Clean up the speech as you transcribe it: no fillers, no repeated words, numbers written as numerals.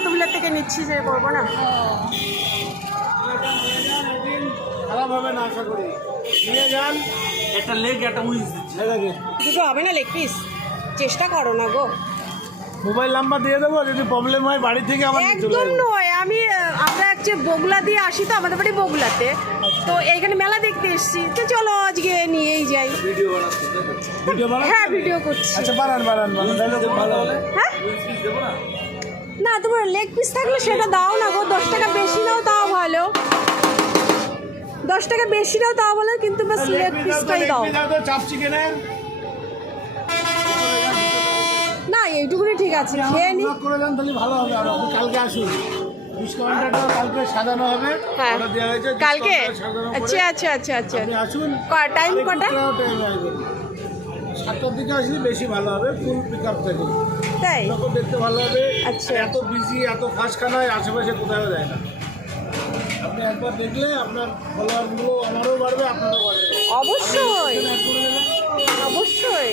কতগুলোর থেকে নিচ্ছি যে করবো না। খারাপ হবে না আশা করি। নিয়ে যান, একটা লেগ একটা উইচ দিচ্ছি। দুটো হবে না লেগ পিস? চেষ্টা করো না গো। মোবাইল নাম্বার দিয়ে দেবো, যদি প্রবলেম হয় বাড়ি থেকে আমার একদম নয়, আমরা হচ্ছে বগুলা দিয়ে আসি, তো আমাদের বাড়ি বগুলাতে, তো এইখানে মেলা দেখতে এসেছি, তো চলো আজকে নিয়েই যাই। ভিডিও বানাচ্ছি। হ্যাঁ ভিডিও করছি। আচ্ছা বানান তাহলে খুব ভালো হবে। হ্যাঁ না, তোমার লেগ পিস থাকলে সেটা দাও না গো, 10 টাকা বেশি নাও তাও ভালো, 10 টাকা বেশি নাও তাও ভালো, কিন্তু বাস লেগ পিসটাই দাও। চাপ চিকেনের না এইটুকুনি ঠিক আছে, খেয়ে নি। করে দেন তাহলে ভালো হবে। আর আপনি কালকে আসুন, ডিসকাউন্টটা কালকে সাজানো হবে। হ্যাঁ অর্ডার দেওয়া হয়েছে, কালকে? ডিসকাউন্টটা সাজানো আচ্ছা করে আচ্ছা আচ্ছা আচ্ছা। আপনি আসুন। টাইম কটা? 7টার দিকে আসলে বেশি ভালো হবে, ফুল পিক আপ থেকে তাই? তখন দেখতে ভালো হবে। আচ্ছা। এত বিজি এত ফাস্ট খানায় আশেপাশে কোথাও যায় না। আপনি একবার দেখলে আপনার ফলোয়ারগুলো আমারও বাড়বে, আপনারও বাড়বে। অবশ্যই অ্যাড করে দেবেন। অবশ্যই।